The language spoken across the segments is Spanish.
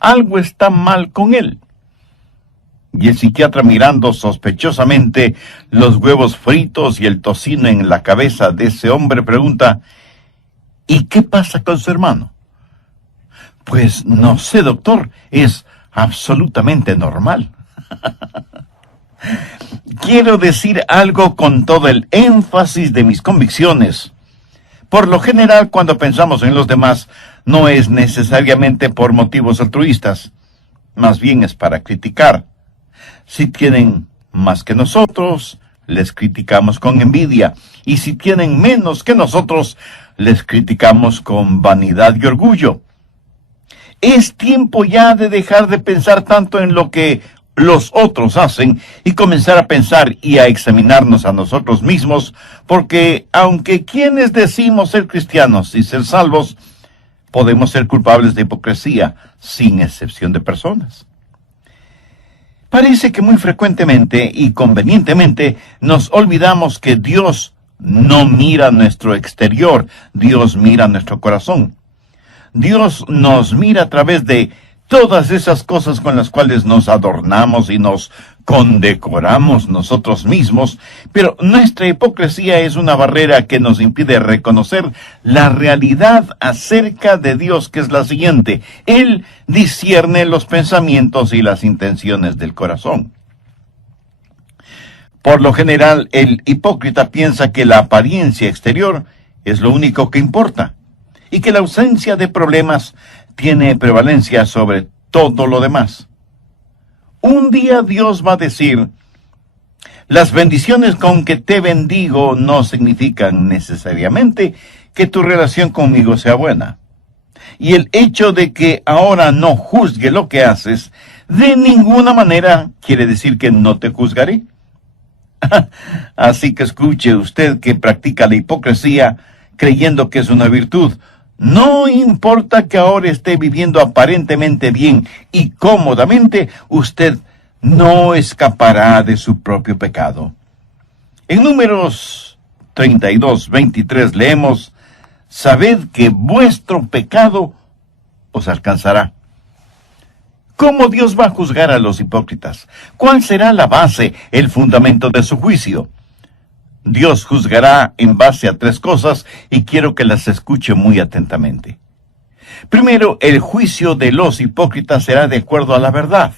Algo está mal con él. Y el psiquiatra, mirando sospechosamente los huevos fritos y el tocino en la cabeza de ese hombre, pregunta: ¿y qué pasa con su hermano? Pues no sé, doctor, es absolutamente normal. Quiero decir algo con todo el énfasis de mis convicciones. Por lo general, cuando pensamos en los demás, no es necesariamente por motivos altruistas, más bien es para criticar. Si tienen más que nosotros, les criticamos con envidia, y si tienen menos que nosotros, les criticamos con vanidad y orgullo. Es tiempo ya de dejar de pensar tanto en lo que los otros hacen y comenzar a pensar y a examinarnos a nosotros mismos, porque aunque quienes decimos ser cristianos y ser salvos, podemos ser culpables de hipocresía, sin excepción de personas. Parece que muy frecuentemente y convenientemente nos olvidamos que Dios no mira nuestro exterior, Dios mira nuestro corazón. Dios nos mira a través de todas esas cosas con las cuales nos adornamos y nos condecoramos nosotros mismos, pero nuestra hipocresía es una barrera que nos impide reconocer la realidad acerca de Dios, que es la siguiente: Él discierne los pensamientos y las intenciones del corazón. Por lo general, el hipócrita piensa que la apariencia exterior es lo único que importa, y que la ausencia de problemas tiene prevalencia sobre todo lo demás. Un día Dios va a decir: las bendiciones con que te bendigo no significan necesariamente que tu relación conmigo sea buena. Y el hecho de que ahora no juzgue lo que haces, de ninguna manera quiere decir que no te juzgaré. Así que escuche usted que practica la hipocresía creyendo que es una virtud. No importa que ahora esté viviendo aparentemente bien y cómodamente, usted no escapará de su propio pecado. En Números 32:23 leemos: sabed que vuestro pecado os alcanzará. ¿Cómo Dios va a juzgar a los hipócritas? ¿Cuál será la base, el fundamento de su juicio? Dios juzgará en base a 3 cosas y quiero que las escuche muy atentamente. Primero, el juicio de los hipócritas será de acuerdo a la verdad.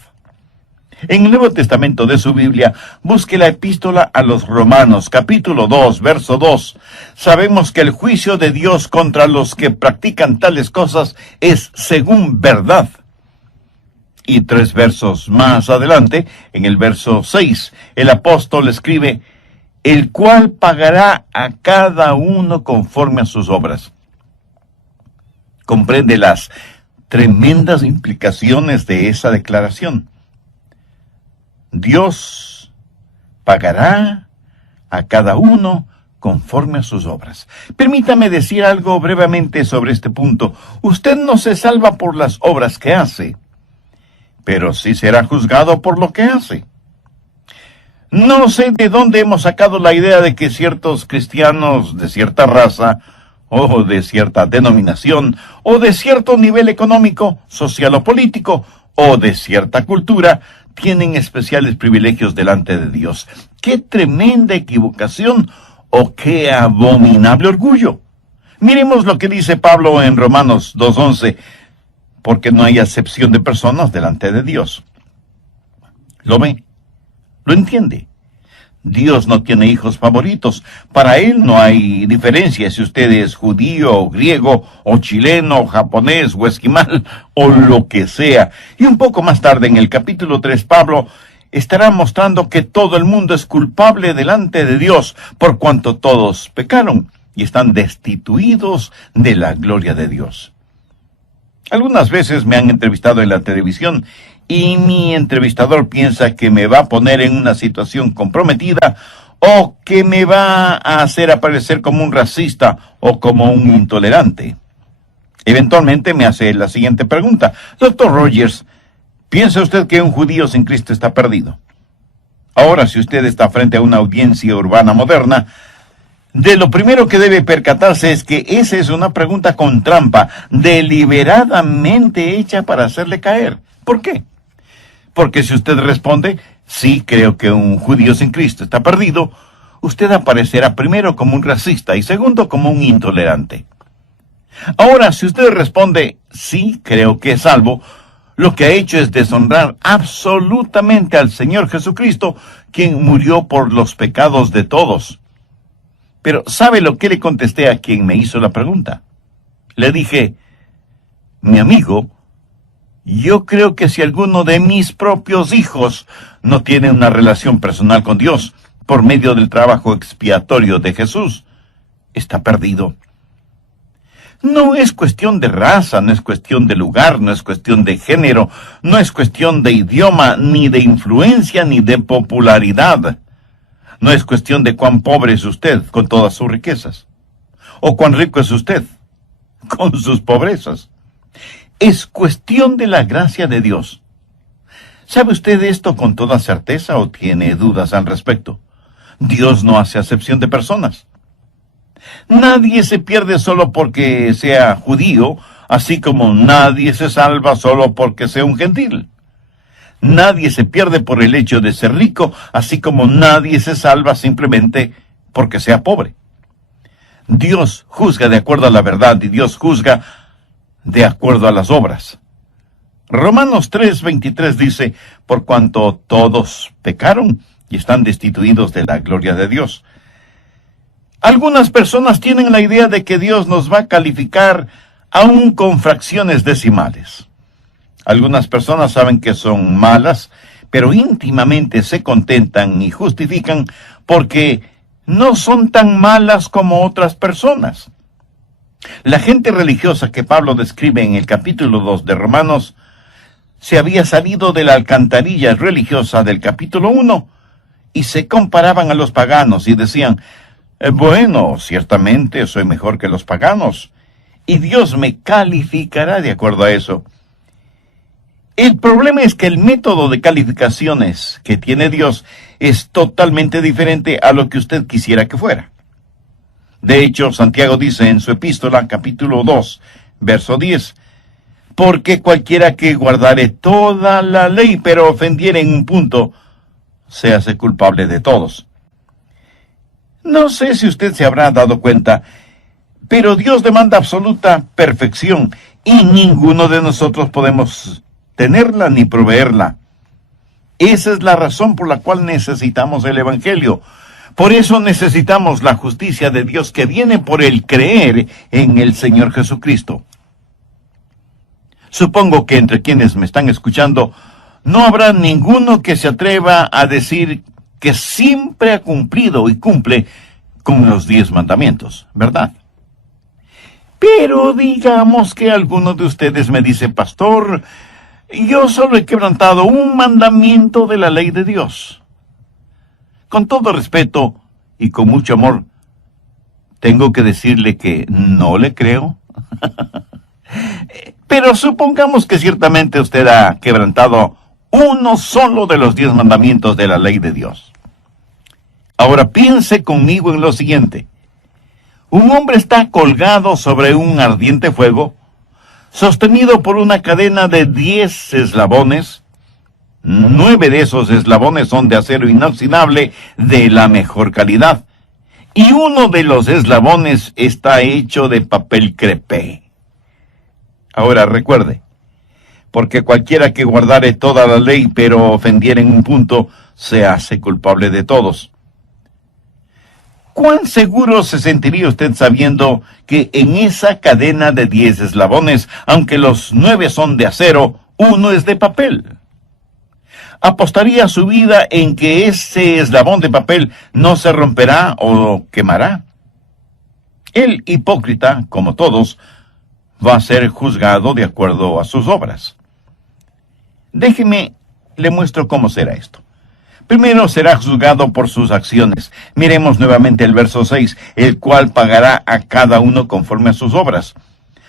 En el Nuevo Testamento de su Biblia, busque la epístola a los Romanos, capítulo 2, verso 2. Sabemos que el juicio de Dios contra los que practican tales cosas es según verdad. Y 3 versos más adelante, en el verso 6, el apóstol escribe: el cual pagará a cada uno conforme a sus obras. Comprende las tremendas implicaciones de esa declaración. Dios pagará a cada uno conforme a sus obras. Permítame decir algo brevemente sobre este punto. Usted no se salva por las obras que hace, pero sí será juzgado por lo que hace. No sé de dónde hemos sacado la idea de que ciertos cristianos de cierta raza, o de cierta denominación, o de cierto nivel económico, social o político, o de cierta cultura, tienen especiales privilegios delante de Dios. ¡Qué tremenda equivocación! ¡O qué abominable orgullo! Miremos lo que dice Pablo en Romanos 2:11, porque no hay acepción de personas delante de Dios. ¿Lo ve? ¿Lo entiende? Dios no tiene hijos favoritos. Para Él no hay diferencia si usted es judío, o griego, o chileno, o japonés, o esquimal, o lo que sea. Y un poco más tarde, en el capítulo 3, Pablo estará mostrando que todo el mundo es culpable delante de Dios, por cuanto todos pecaron y están destituidos de la gloria de Dios. Algunas veces me han entrevistado en la televisión y mi entrevistador piensa que me va a poner en una situación comprometida o que me va a hacer aparecer como un racista o como un intolerante. Eventualmente me hace la siguiente pregunta: Dr. Rogers, ¿piensa usted que un judío sin Cristo está perdido? Ahora, si usted está frente a una audiencia urbana moderna, De lo primero que debe percatarse es que esa es una pregunta con trampa, deliberadamente hecha para hacerle caer. ¿Por qué? Porque si usted responde, sí, creo que un judío sin Cristo está perdido, usted aparecerá primero como un racista y segundo como un intolerante. Ahora, si usted responde, sí, creo que es salvo, lo que ha hecho es deshonrar absolutamente al Señor Jesucristo, quien murió por los pecados de todos. Pero, ¿sabe lo que le contesté a quien me hizo la pregunta? Le dije, mi amigo, yo creo que si alguno de mis propios hijos no tiene una relación personal con Dios por medio del trabajo expiatorio de Jesús, está perdido. No es cuestión de raza, no es cuestión de lugar, no es cuestión de género, no es cuestión de idioma, ni de influencia, ni de popularidad. No es cuestión de cuán pobre es usted con todas sus riquezas, o cuán rico es usted con sus pobrezas. Es cuestión de la gracia de Dios. ¿Sabe usted esto con toda certeza o tiene dudas al respecto? Dios no hace acepción de personas. Nadie se pierde solo porque sea judío, así como nadie se salva solo porque sea un gentil. Nadie se pierde por el hecho de ser rico, así como nadie se salva simplemente porque sea pobre. Dios juzga de acuerdo a la verdad y Dios juzga de acuerdo a las obras. Romanos 3:23 dice, por cuanto todos pecaron y están destituidos de la gloria de Dios. Algunas personas tienen la idea de que Dios nos va a calificar aún con fracciones decimales. Algunas personas saben que son malas, pero íntimamente se contentan y justifican porque no son tan malas como otras personas. La gente religiosa que Pablo describe en el capítulo 2 de Romanos se había salido de la alcantarilla religiosa del capítulo 1 y se comparaban a los paganos y decían, bueno, ciertamente soy mejor que los paganos, y Dios me calificará de acuerdo a eso. El problema es que el método de calificaciones que tiene Dios es totalmente diferente a lo que usted quisiera que fuera. De hecho, Santiago dice en su epístola, capítulo 2, verso 10, porque cualquiera que guardare toda la ley, pero ofendiere en un punto, se hace culpable de todos. No sé si usted se habrá dado cuenta, pero Dios demanda absoluta perfección y ninguno de nosotros podemos tenerla ni proveerla. Esa es la razón por la cual necesitamos el Evangelio. Por eso necesitamos la justicia de Dios que viene por el creer en el Señor Jesucristo. Supongo que entre quienes me están escuchando no habrá ninguno que se atreva a decir que siempre ha cumplido y cumple con los 10 mandamientos, ¿verdad? Pero digamos que alguno de ustedes me dice, pastor, yo solo he quebrantado un mandamiento de la ley de Dios. Con todo respeto y con mucho amor, tengo que decirle que no le creo. Pero supongamos que ciertamente usted ha quebrantado uno solo de los 10 mandamientos de la ley de Dios. Ahora piense conmigo en lo siguiente. Un hombre está colgado sobre un ardiente fuego, sostenido por una cadena de 10 eslabones. 9 de esos eslabones son de acero inoxidable de la mejor calidad, y uno de los eslabones está hecho de papel crepé. Ahora recuerde, porque cualquiera que guardare toda la ley, pero ofendiere en un punto, se hace culpable de todos. ¿Cuán seguro se sentiría usted sabiendo que en esa cadena de 10 eslabones, aunque los 9 son de acero, uno es de papel? ¿Apostaría su vida en que ese eslabón de papel no se romperá o quemará? El hipócrita, como todos, va a ser juzgado de acuerdo a sus obras. Déjeme, le muestro cómo será esto. Primero será juzgado por sus acciones. Miremos nuevamente el verso 6, el cual pagará a cada uno conforme a sus obras.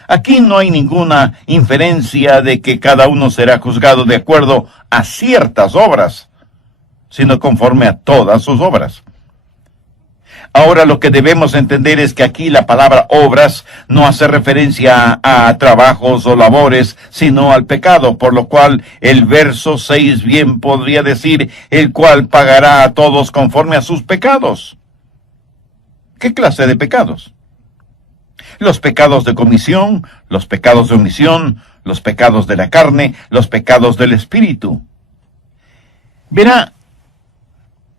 Aquí no hay ninguna inferencia de que cada uno será juzgado de acuerdo a ciertas obras, sino conforme a todas sus obras. Ahora lo que debemos entender es que aquí la palabra obras no hace referencia a trabajos o labores, sino al pecado, por lo cual el verso 6 bien podría decir, el cual pagará a todos conforme a sus pecados. ¿Qué clase de pecados? Los pecados de comisión, los pecados de omisión, los pecados de la carne, los pecados del espíritu. Verá,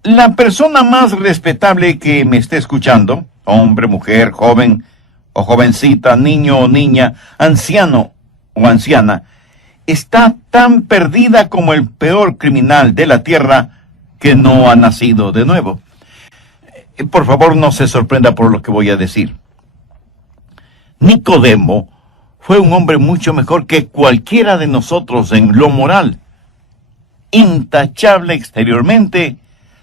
la persona más respetable que me esté escuchando, hombre, mujer, joven o jovencita, niño o niña, anciano o anciana, está tan perdida como el peor criminal de la tierra que no ha nacido de nuevo. Por favor, no se sorprenda por lo que voy a decir. Nicodemo fue un hombre mucho mejor que cualquiera de nosotros en lo moral, intachable exteriormente,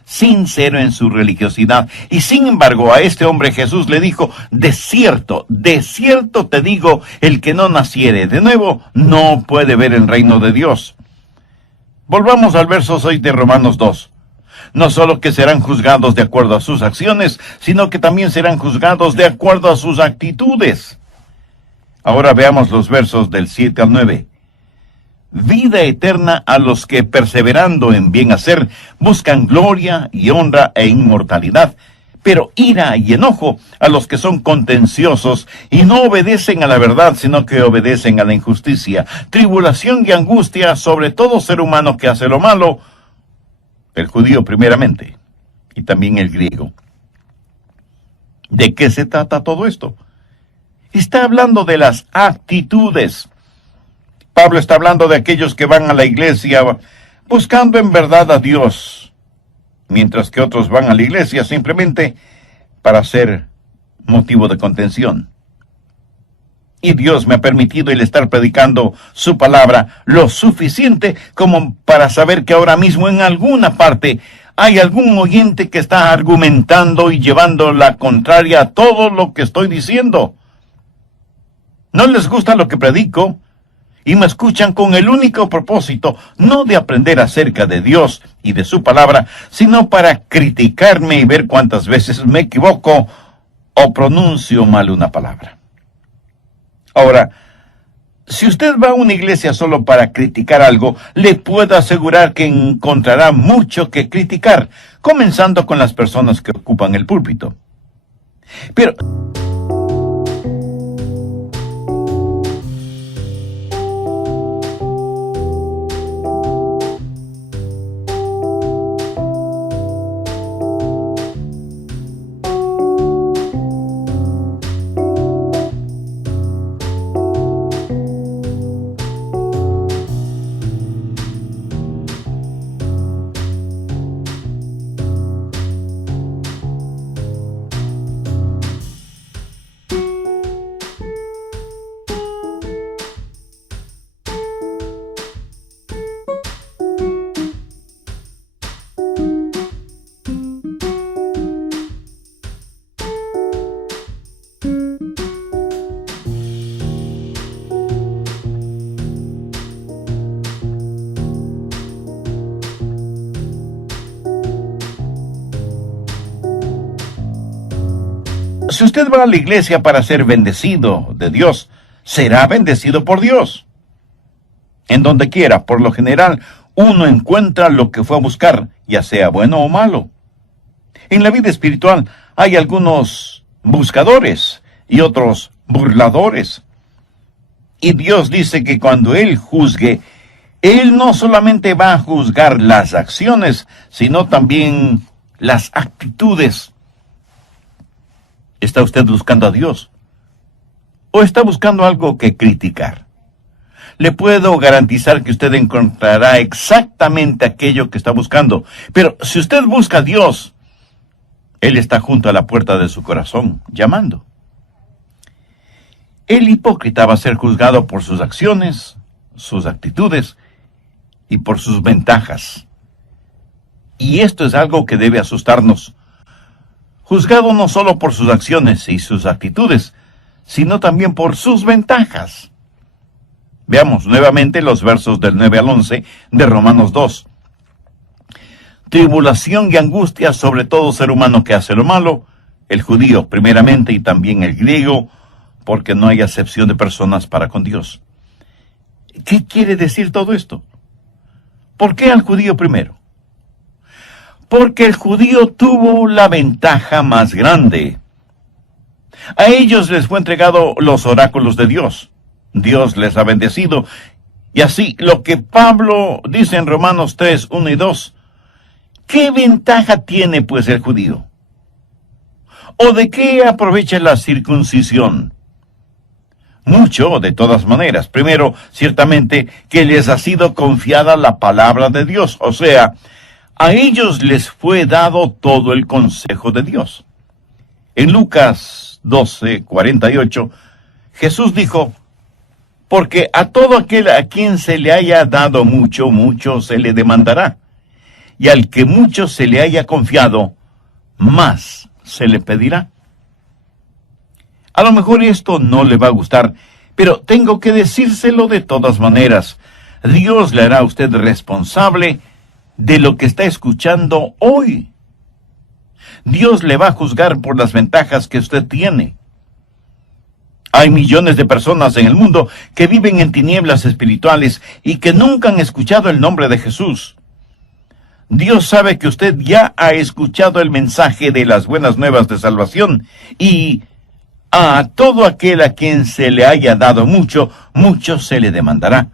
sincero en su religiosidad. Y sin embargo, a este hombre Jesús le dijo, de cierto te digo, el que no naciere de nuevo no puede ver el reino de Dios. Volvamos al verso 6 de Romanos 2. No solo que serán juzgados de acuerdo a sus acciones, sino que también serán juzgados de acuerdo a sus actitudes. Ahora veamos los versos del 7 al 9. Vida eterna a los que, perseverando en bien hacer, buscan gloria y honra e inmortalidad, pero ira y enojo a los que son contenciosos y no obedecen a la verdad, sino que obedecen a la injusticia. Tribulación y angustia sobre todo ser humano que hace lo malo, el judío primeramente, y también el griego. ¿De qué se trata todo esto? Está hablando de las actitudes. Pablo está hablando de aquellos que van a la iglesia buscando en verdad a Dios, mientras que otros van a la iglesia simplemente para ser motivo de contención. Y Dios me ha permitido el estar predicando su palabra lo suficiente como para saber que ahora mismo en alguna parte hay algún oyente que está argumentando y llevando la contraria a todo lo que estoy diciendo. No les gusta lo que predico y me escuchan con el único propósito, no de aprender acerca de Dios y de su palabra, sino para criticarme y ver cuántas veces me equivoco o pronuncio mal una palabra. Ahora, si usted va a una iglesia solo para criticar algo, le puedo asegurar que encontrará mucho que criticar, comenzando con las personas que ocupan el púlpito. Pero si usted va a la iglesia para ser bendecido de Dios, será bendecido por Dios. En donde quiera, por lo general, uno encuentra lo que fue a buscar, ya sea bueno o malo. En la vida espiritual hay algunos buscadores y otros burladores. Y Dios dice que cuando Él juzgue, Él no solamente va a juzgar las acciones, sino también las actitudes. ¿Está usted buscando a Dios? ¿O está buscando algo que criticar? Le puedo garantizar que usted encontrará exactamente aquello que está buscando. Pero si usted busca a Dios, Él está junto a la puerta de su corazón, llamando. El hipócrita va a ser juzgado por sus acciones, sus actitudes y por sus ventajas. Y esto es algo que debe asustarnos. Juzgado no solo por sus acciones y sus actitudes, sino también por sus ventajas. Veamos nuevamente los versos del 9 al 11 de Romanos 2. Tribulación y angustia sobre todo ser humano que hace lo malo, el judío primeramente y también el griego, porque no hay acepción de personas para con Dios. ¿Qué quiere decir todo esto? ¿Por qué al judío primero? Porque el judío tuvo la ventaja más grande. A ellos les fue entregado los oráculos de Dios. Dios les ha bendecido. Y así, lo que Pablo dice en Romanos 3, 1 y 2, ¿qué ventaja tiene pues el judío? ¿O de qué aprovecha la circuncisión? Mucho, de todas maneras. Primero, ciertamente, que les ha sido confiada la palabra de Dios. O sea, a ellos les fue dado todo el consejo de Dios. En Lucas 12, 48, Jesús dijo, porque a todo aquel a quien se le haya dado mucho, mucho se le demandará. Y al que mucho se le haya confiado, más se le pedirá. A lo mejor esto no le va a gustar, pero tengo que decírselo de todas maneras. Dios le hará a usted responsable de lo que está escuchando hoy. Dios le va a juzgar por las ventajas que usted tiene. Hay millones de personas en el mundo que viven en tinieblas espirituales y que nunca han escuchado el nombre de Jesús. Dios sabe que usted ya ha escuchado el mensaje de las buenas nuevas de salvación y a todo aquel a quien se le haya dado mucho, mucho se le demandará.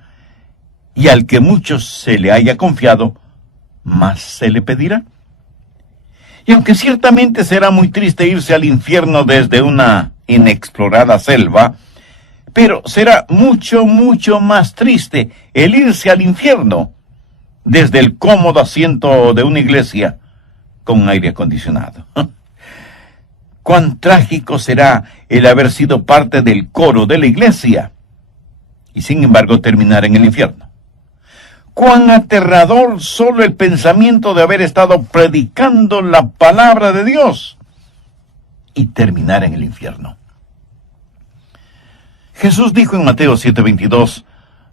Y al que mucho se le haya confiado, más se le pedirá. Y aunque ciertamente será muy triste irse al infierno desde una inexplorada selva, pero será mucho, mucho más triste el irse al infierno desde el cómodo asiento de una iglesia con aire acondicionado. Cuán trágico será el haber sido parte del coro de la iglesia y sin embargo terminar en el infierno. Cuán aterrador solo el pensamiento de haber estado predicando la palabra de Dios y terminar en el infierno. Jesús dijo en Mateo 7:22,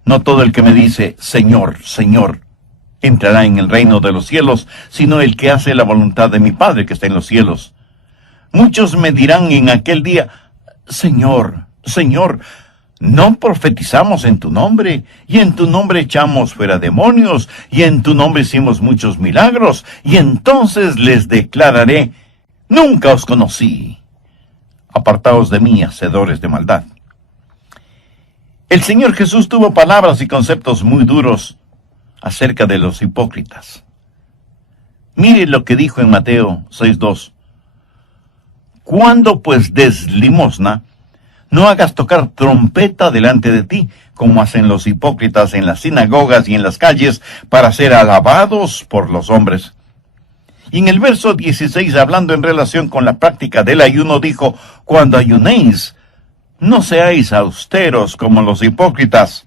no todo el que me dice, Señor, Señor, entrará en el reino de los cielos, sino el que hace la voluntad de mi Padre que está en los cielos. Muchos me dirán en aquel día, Señor, Señor, ¿no profetizamos en tu nombre? Y en tu nombre echamos fuera demonios, y en tu nombre hicimos muchos milagros, y entonces les declararé, nunca os conocí. Apartaos de mí, hacedores de maldad. El Señor Jesús tuvo palabras y conceptos muy duros acerca de los hipócritas. Mire lo que dijo en Mateo 6:2. Cuando pues des limosna, no hagas tocar trompeta delante de ti, como hacen los hipócritas en las sinagogas y en las calles, para ser alabados por los hombres. Y en el verso 16, hablando en relación con la práctica del ayuno, dijo, cuando ayunéis, no seáis austeros como los hipócritas,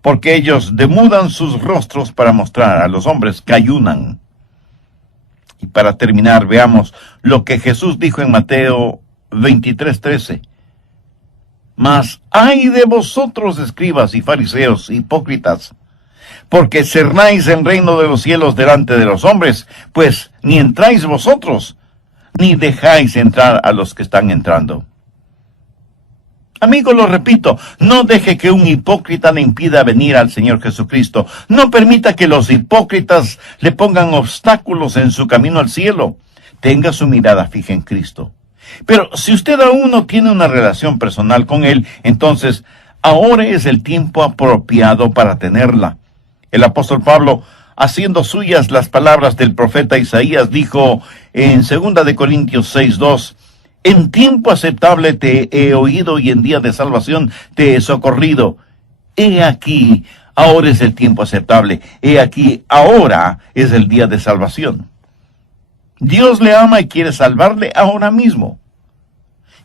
porque ellos demudan sus rostros para mostrar a los hombres que ayunan. Y para terminar, veamos lo que Jesús dijo en Mateo 23:13. Mas ay de vosotros, escribas y fariseos hipócritas, porque cerráis el reino de los cielos delante de los hombres, pues ni entráis vosotros, ni dejáis entrar a los que están entrando. Amigo, lo repito, no deje que un hipócrita le impida venir al Señor Jesucristo. No permita que los hipócritas le pongan obstáculos en su camino al cielo. Tenga su mirada fija en Cristo. Pero si usted aún no tiene una relación personal con Él, entonces ahora es el tiempo apropiado para tenerla. El apóstol Pablo, haciendo suyas las palabras del profeta Isaías, dijo en 2 de Corintios 6:2, en tiempo aceptable te he oído y en día de salvación te he socorrido. He aquí, ahora es el tiempo aceptable. He aquí, ahora es el día de salvación. Dios le ama y quiere salvarle ahora mismo.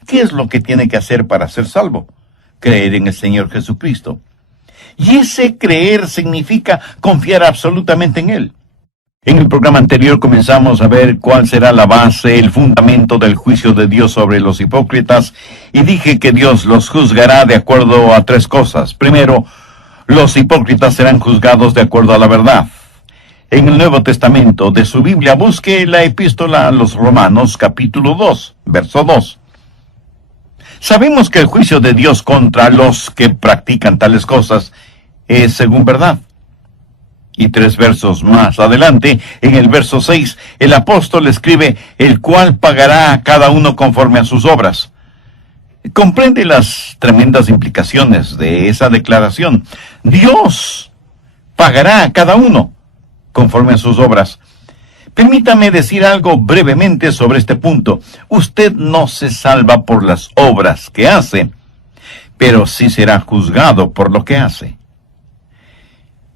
¿Qué es lo que tiene que hacer para ser salvo? Creer en el Señor Jesucristo. Y ese creer significa confiar absolutamente en Él. En el programa anterior comenzamos a ver cuál será la base, el fundamento del juicio de Dios sobre los hipócritas, y dije que Dios los juzgará de acuerdo a 3 cosas. Primero, los hipócritas serán juzgados de acuerdo a la verdad. en el Nuevo Testamento de su Biblia, busque la epístola a los Romanos, capítulo 2, verso 2. Sabemos que el juicio de Dios contra los que practican tales cosas es según verdad. Y 3 versos más adelante, en el verso 6, el apóstol escribe, el cual pagará a cada uno conforme a sus obras. Comprende las tremendas implicaciones de esa declaración. Dios pagará a cada uno conforme a sus obras. Permítame decir algo brevemente sobre este punto. Usted no se salva por las obras que hace, pero sí será juzgado por lo que hace.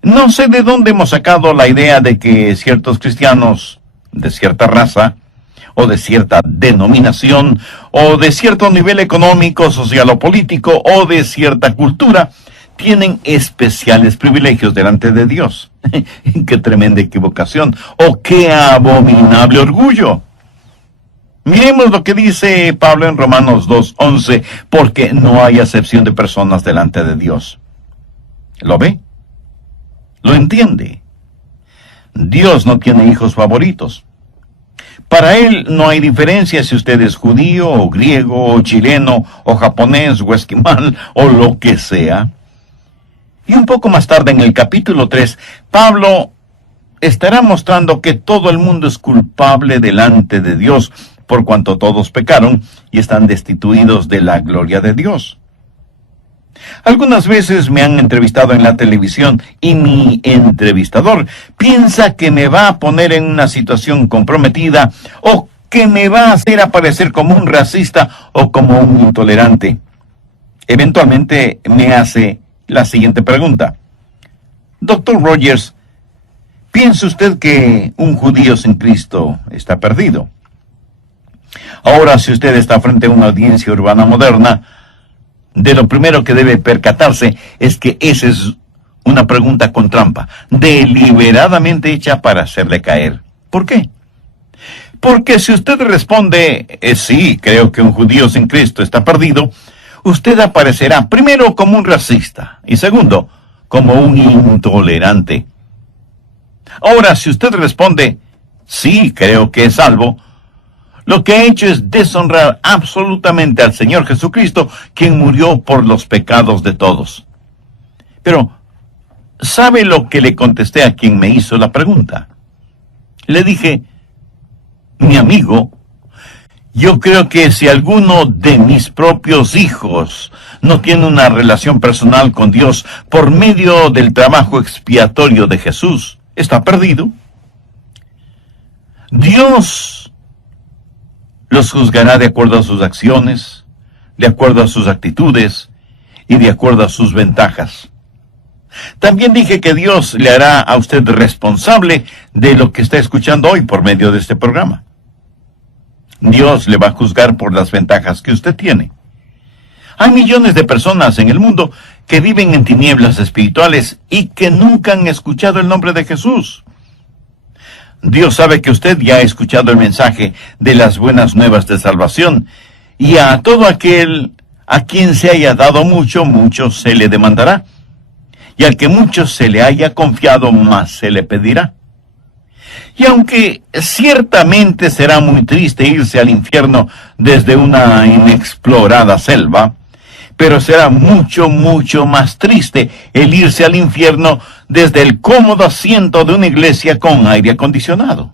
No sé de dónde hemos sacado la idea de que ciertos cristianos de cierta raza, o de cierta denominación, o de cierto nivel económico, social o político, o de cierta cultura, tienen especiales privilegios delante de Dios. ¡Qué tremenda equivocación! ¡Oh, qué abominable orgullo! Miremos lo que dice Pablo en Romanos 2:11, porque no hay acepción de personas delante de Dios. ¿Lo ve? ¿Lo entiende? Dios no tiene hijos favoritos. Para Él no hay diferencia si usted es judío, o griego, o chileno, o japonés, o esquimal, o lo que sea. Y un poco más tarde, en el capítulo 3, Pablo estará mostrando que todo el mundo es culpable delante de Dios, por cuanto todos pecaron y están destituidos de la gloria de Dios. Algunas veces me han entrevistado en la televisión y mi entrevistador piensa que me va a poner en una situación comprometida o que me va a hacer aparecer como un racista o como un intolerante. Eventualmente me hace la siguiente pregunta. Doctor Rogers, ¿piensa usted que un judío sin Cristo está perdido? Ahora, si usted está frente a una audiencia urbana moderna, de lo primero que debe percatarse es que esa es una pregunta con trampa, deliberadamente hecha para hacerle caer. ¿Por qué? Porque si usted responde, sí, creo que un judío sin Cristo está perdido, usted aparecerá primero como un racista y segundo, como un intolerante. Ahora, si usted responde, sí, creo que es salvo, lo que ha hecho es deshonrar absolutamente al Señor Jesucristo, quien murió por los pecados de todos. Pero, ¿sabe lo que le contesté a quien me hizo la pregunta? Le dije, mi amigo, yo creo que si alguno de mis propios hijos no tiene una relación personal con Dios por medio del trabajo expiatorio de Jesús, está perdido. Dios los juzgará de acuerdo a sus acciones, de acuerdo a sus actitudes y de acuerdo a sus ventajas. También dije que Dios le hará a usted responsable de lo que está escuchando hoy por medio de este programa. Dios le va a juzgar por las ventajas que usted tiene. Hay millones de personas en el mundo que viven en tinieblas espirituales y que nunca han escuchado el nombre de Jesús. Dios sabe que usted ya ha escuchado el mensaje de las buenas nuevas de salvación, y a todo aquel a quien se haya dado mucho, mucho se le demandará, y al que mucho se le haya confiado, más se le pedirá. Y aunque ciertamente será muy triste irse al infierno desde una inexplorada selva, pero será mucho, mucho más triste el irse al infierno desde el cómodo asiento de una iglesia con aire acondicionado.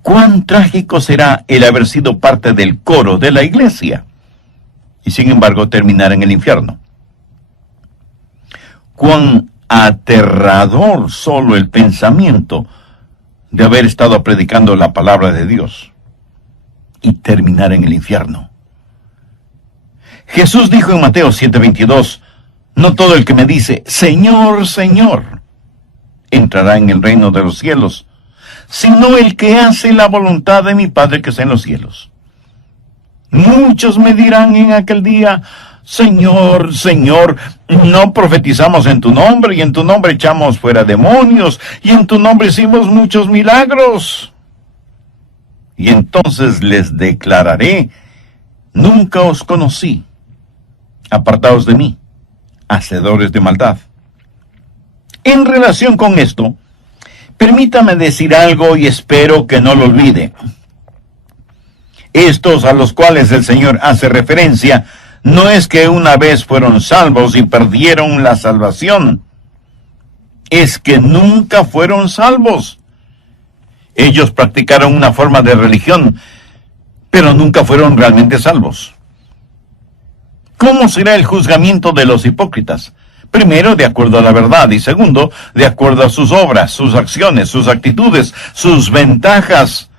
Cuán trágico será el haber sido parte del coro de la iglesia y sin embargo terminar en el infierno. Cuán aterrador solo el pensamiento de haber estado predicando la palabra de Dios y terminar en el infierno. Jesús dijo en Mateo 7:22, no todo el que me dice, Señor, Señor, entrará en el reino de los cielos, sino el que hace la voluntad de mi Padre que está en los cielos. Muchos me dirán en aquel día, Señor, Señor, no profetizamos en tu nombre, y en tu nombre echamos fuera demonios, y en tu nombre hicimos muchos milagros. Y entonces les declararé, nunca os conocí. Apartaos de mí, hacedores de maldad. En relación con esto, Permítame decir algo y espero que no lo olvide. Estos a los cuales el Señor hace referencia no es que una vez fueron salvos y perdieron la salvación. Es que nunca fueron salvos. Ellos practicaron una forma de religión, pero nunca fueron realmente salvos. ¿Cómo será el juzgamiento de los hipócritas? Primero, de acuerdo a la verdad, y segundo, de acuerdo a sus obras, sus acciones, sus actitudes, sus ventajas.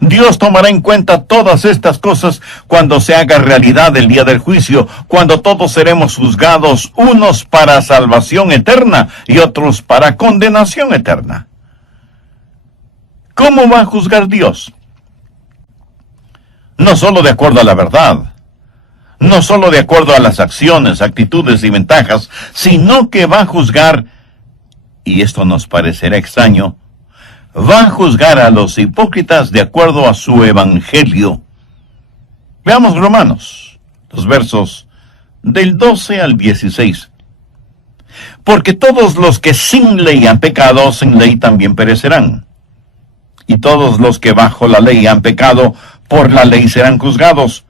Dios tomará en cuenta todas estas cosas cuando se haga realidad el día del juicio, cuando todos seremos juzgados, unos para salvación eterna y otros para condenación eterna. ¿Cómo va a juzgar Dios? No solo de acuerdo a la verdad, no solo de acuerdo a las acciones, actitudes y ventajas, sino que va a juzgar, y esto nos parecerá extraño, va a juzgar a los hipócritas de acuerdo a su evangelio. Veamos Romanos, los versos del 12 al 16. Porque todos los que sin ley han pecado, sin ley también perecerán. Y todos los que bajo la ley han pecado, por la ley serán juzgados.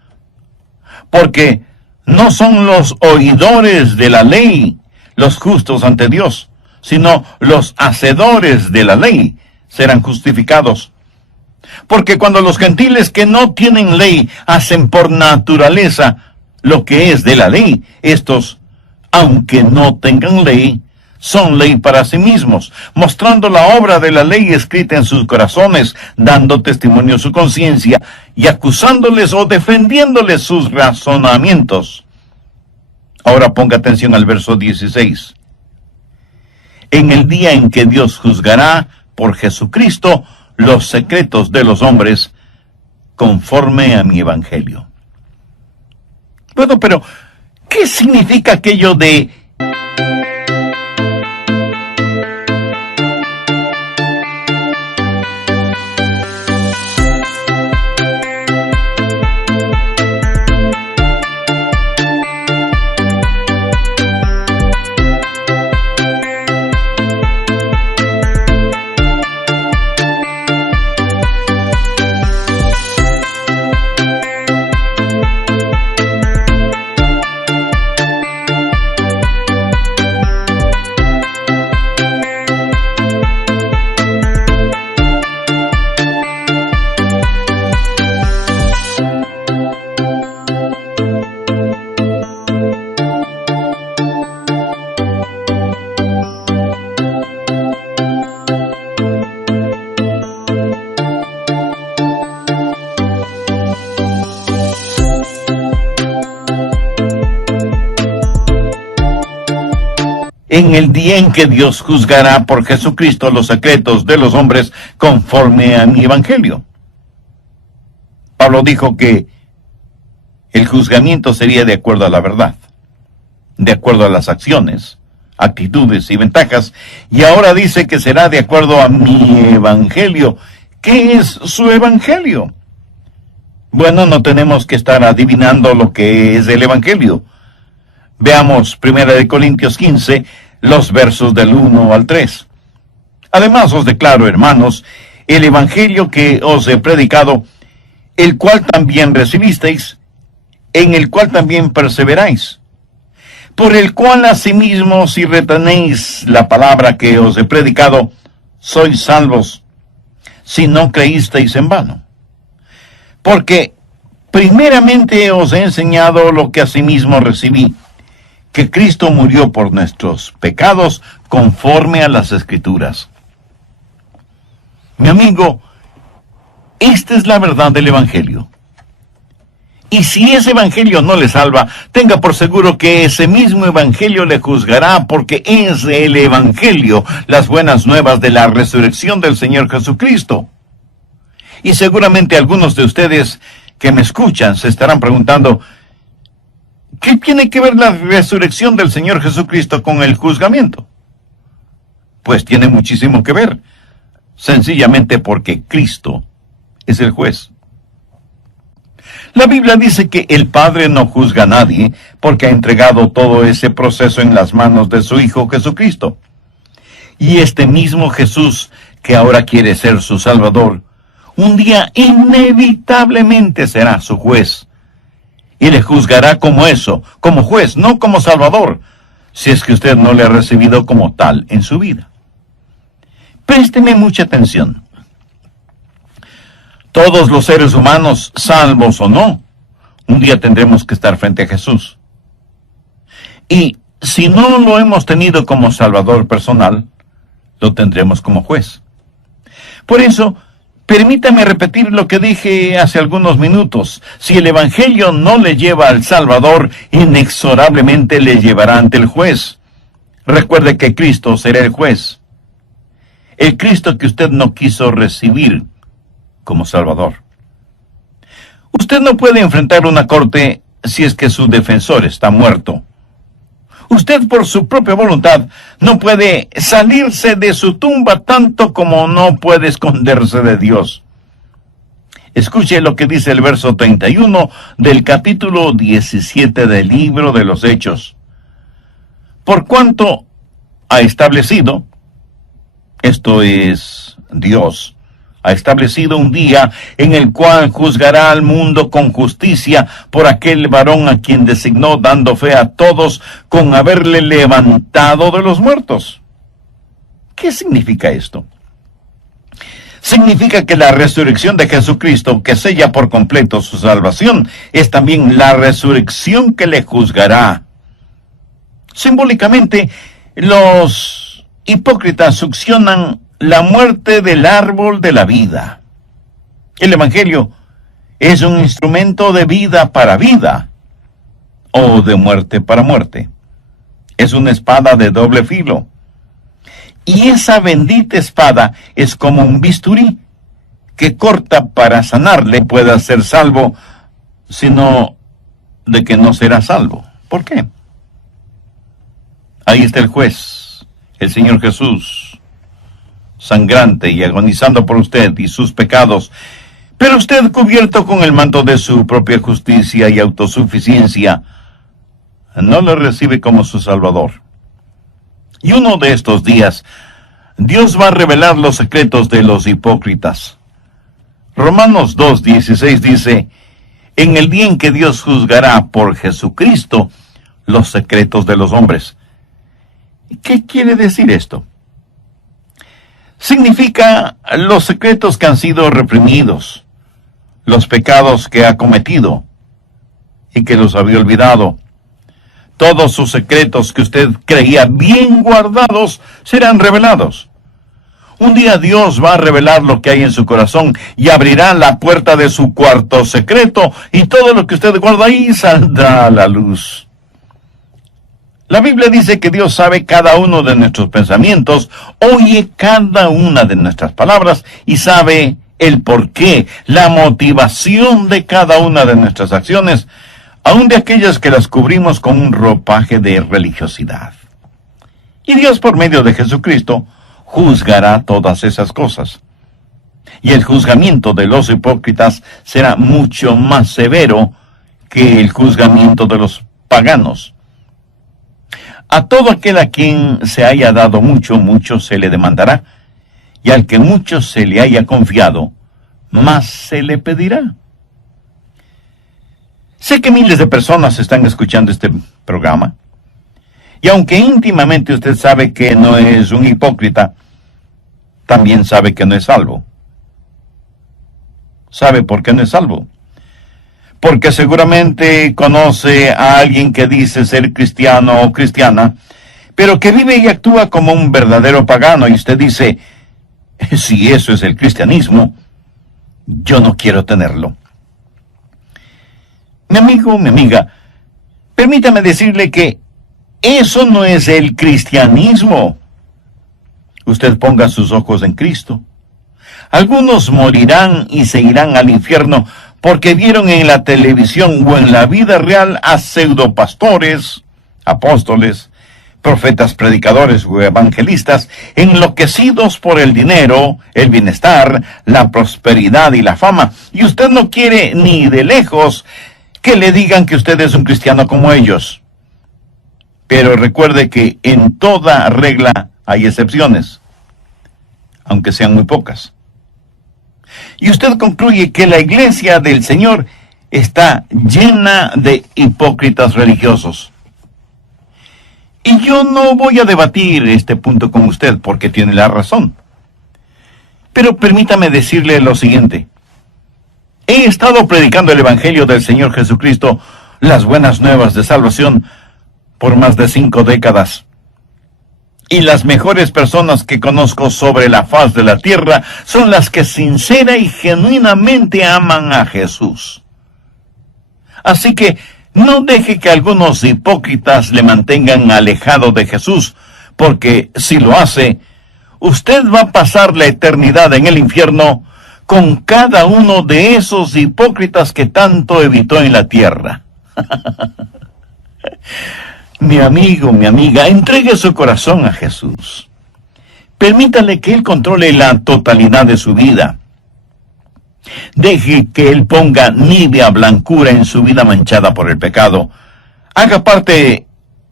Porque no son los oidores de la ley los justos ante Dios, sino los hacedores de la ley serán justificados. Porque cuando los gentiles que no tienen ley hacen por naturaleza lo que es de la ley, estos, aunque no tengan ley, son ley para sí mismos, mostrando la obra de la ley escrita en sus corazones, dando testimonio a su conciencia y acusándoles o defendiéndoles sus razonamientos. Ahora ponga atención al verso 16. En el día en que Dios juzgará por Jesucristo los secretos de los hombres, conforme a mi evangelio. Bueno, pero ¿qué significa aquello de en el día en que Dios juzgará por Jesucristo los secretos de los hombres conforme a mi evangelio? Pablo dijo que el juzgamiento sería de acuerdo a la verdad, de acuerdo a las acciones, actitudes y ventajas, y ahora dice que será de acuerdo a mi evangelio. ¿Qué es su evangelio? Bueno, no tenemos que estar adivinando lo que es el evangelio. Veamos 1 Corintios 15, los versos del 1 al 3. Además os declaro, hermanos, el evangelio que os he predicado, el cual también recibisteis, en el cual también perseveráis, por el cual asimismo si retenéis la palabra que os he predicado, sois salvos, si no creísteis en vano. Porque primeramente os he enseñado lo que asimismo recibí, que Cristo murió por nuestros pecados conforme a las Escrituras. Mi amigo, esta es la verdad del Evangelio. Y si ese Evangelio no le salva, tenga por seguro que ese mismo Evangelio le juzgará, porque es el Evangelio, las buenas nuevas de la resurrección del Señor Jesucristo. Y seguramente algunos de ustedes que me escuchan se estarán preguntando, ¿qué tiene que ver la resurrección del Señor Jesucristo con el juzgamiento? Pues tiene muchísimo que ver, sencillamente porque Cristo es el juez. La Biblia dice que el Padre no juzga a nadie porque ha entregado todo ese proceso en las manos de su Hijo Jesucristo. Y este mismo Jesús que ahora quiere ser su Salvador, un día inevitablemente será su juez. Y le juzgará como eso, como juez, no como Salvador, si es que usted no le ha recibido como tal en su vida. Présteme mucha atención. Todos los seres humanos, salvos o no, un día tendremos que estar frente a Jesús. Y si no lo hemos tenido como Salvador personal, lo tendremos como juez. Por eso, permítame repetir lo que dije hace algunos minutos. Si el Evangelio no le lleva al Salvador, inexorablemente le llevará ante el juez. Recuerde que Cristo será el juez. El Cristo que usted no quiso recibir como Salvador. Usted no puede enfrentar una corte si es que su defensor está muerto. Usted por su propia voluntad no puede salirse de su tumba tanto como no puede esconderse de Dios. Escuche lo que dice el verso 31 del capítulo 17 del libro de los Hechos. Por cuanto ha establecido, esto es Dios, ha establecido un día en el cual juzgará al mundo con justicia por aquel varón a quien designó, dando fe a todos con haberle levantado de los muertos. ¿Qué significa esto? Significa que la resurrección de Jesucristo, que sella por completo su salvación, es también la resurrección que le juzgará. Simbólicamente, los hipócritas succionan la muerte del árbol de la vida. El Evangelio es un instrumento de vida para vida, o de muerte para muerte. Es una espada de doble filo. Y esa bendita espada es como un bisturí que corta para sanarle. Pueda ser salvo, sino de que no será salvo. ¿Por qué? Ahí está el juez, el Señor Jesús, sangrante y agonizando por usted y sus pecados, pero usted, cubierto con el manto de su propia justicia y autosuficiencia, no lo recibe como su Salvador. Y uno de estos días, Dios va a revelar los secretos de los hipócritas. Romanos 2:16 dice, en el día en que Dios juzgará por Jesucristo los secretos de los hombres. ¿Qué quiere decir esto? Significa los secretos que han sido reprimidos, los pecados que ha cometido y que los había olvidado. Todos sus secretos que usted creía bien guardados serán revelados. Un día Dios va a revelar lo que hay en su corazón y abrirá la puerta de su cuarto secreto y todo lo que usted guarda ahí saldrá a la luz. La Biblia dice que Dios sabe cada uno de nuestros pensamientos, oye cada una de nuestras palabras y sabe el porqué, la motivación de cada una de nuestras acciones, aun de aquellas que las cubrimos con un ropaje de religiosidad. Y Dios, por medio de Jesucristo, juzgará todas esas cosas. Y el juzgamiento de los hipócritas será mucho más severo que el juzgamiento de los paganos. A todo aquel a quien se haya dado mucho, mucho se le demandará, y al que mucho se le haya confiado, más se le pedirá. Sé que miles de personas están escuchando este programa, y aunque íntimamente usted sabe que no es un hipócrita, también sabe que no es salvo. ¿Sabe por qué no es salvo? Porque seguramente conoce a alguien que dice ser cristiano o cristiana, pero que vive y actúa como un verdadero pagano, y usted dice, si eso es el cristianismo, yo no quiero tenerlo. Mi amigo, mi amiga, permítame decirle que eso no es el cristianismo. Usted ponga sus ojos en Cristo. Algunos morirán y se irán al infierno porque vieron en la televisión o en la vida real a pseudopastores, apóstoles, profetas, predicadores o evangelistas enloquecidos por el dinero, el bienestar, la prosperidad y la fama. Y usted no quiere ni de lejos que le digan que usted es un cristiano como ellos. Pero recuerde que en toda regla hay excepciones. aunque sean muy pocas. Y usted concluye que la iglesia del Señor está llena de hipócritas religiosos. Y yo no voy a debatir este punto con usted porque tiene la razón. Pero permítame decirle lo siguiente. He estado predicando el Evangelio del Señor Jesucristo, las buenas nuevas de salvación, por más de 5 décadas. Y las mejores personas que conozco sobre la faz de la tierra son las que sincera y genuinamente aman a Jesús. Así que no deje que algunos hipócritas le mantengan alejado de Jesús, porque si lo hace, usted va a pasar la eternidad en el infierno con cada uno de esos hipócritas que tanto evitó en la tierra. Mi amigo, mi amiga, entregue su corazón a Jesús. Permítale que Él controle la totalidad de su vida. Deje que Él ponga nívea blancura en su vida manchada por el pecado. Haga parte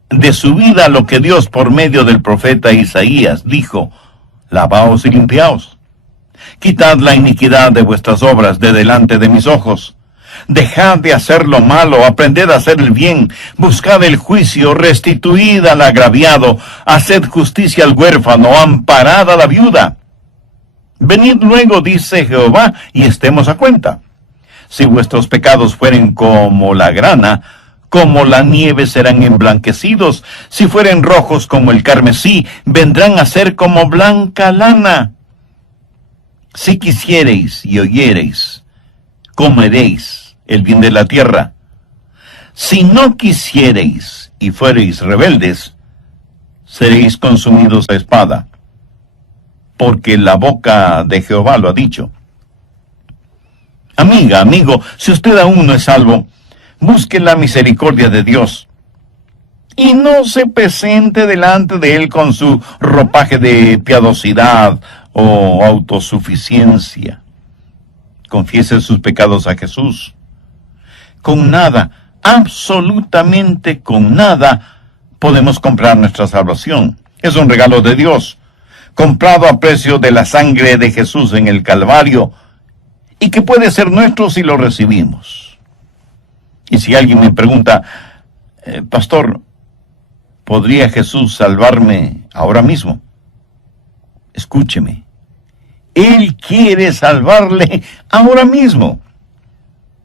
de su vida lo que Dios por medio del profeta Isaías dijo: lavaos y limpiaos. Quitad la iniquidad de vuestras obras de delante de mis ojos. Dejad de hacer lo malo, aprended a hacer el bien, buscad el juicio, restituid al agraviado, haced justicia al huérfano, amparad a la viuda. Venid luego, dice Jehová, y estemos a cuenta. Si vuestros pecados fueren como la grana, como la nieve serán emblanquecidos. Si fueren rojos como el carmesí, vendrán a ser como blanca lana. Si quisiereis y oyereis, comeréis el bien de la tierra. Si no quisiereis y fuereis rebeldes, seréis consumidos a espada, porque la boca de Jehová lo ha dicho. Amiga, amigo, si usted aún no es salvo, busque la misericordia de Dios y no se presente delante de Él con su ropaje de piadosidad o autosuficiencia. Confiese sus pecados a Jesús. Con nada, absolutamente con nada, podemos comprar nuestra salvación. Es un regalo de Dios, comprado a precio de la sangre de Jesús en el Calvario, y que puede ser nuestro si lo recibimos. Y si alguien me pregunta, pastor, ¿podría Jesús salvarme ahora mismo? Escúcheme. Él quiere salvarle ahora mismo.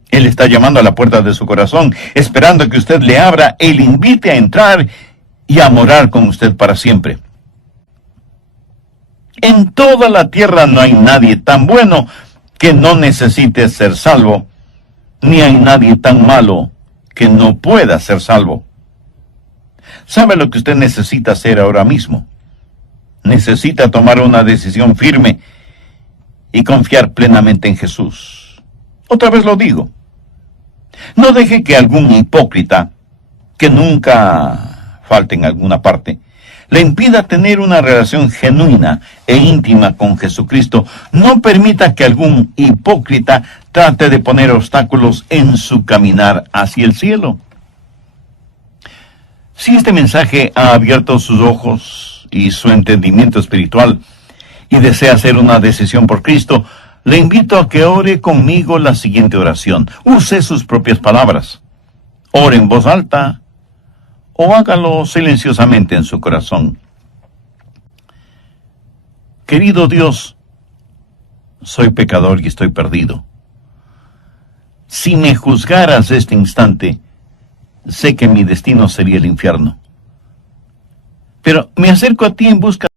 Él está llamando a la puerta de su corazón, esperando que usted le abra y le invite a entrar y a morar con usted para siempre. En toda la tierra no hay nadie tan bueno que no necesite ser salvo, ni hay nadie tan malo que no pueda ser salvo. ¿Sabe lo que usted necesita hacer ahora mismo? Necesita tomar una decisión firme y confiar plenamente en Jesús. Otra vez lo digo. No deje que algún hipócrita, que nunca falte en alguna parte, le impida tener una relación genuina e íntima con Jesucristo. No permita que algún hipócrita trate de poner obstáculos en su caminar hacia el cielo. Si este mensaje ha abierto sus ojos y su entendimiento espiritual y desea hacer una decisión por Cristo, le invito a que ore conmigo la siguiente oración. Use sus propias palabras. Ore en voz alta o hágalo silenciosamente en su corazón. Querido Dios, soy pecador y estoy perdido. Si me juzgaras este instante, sé que mi destino sería el infierno. Pero me acerco a ti en busca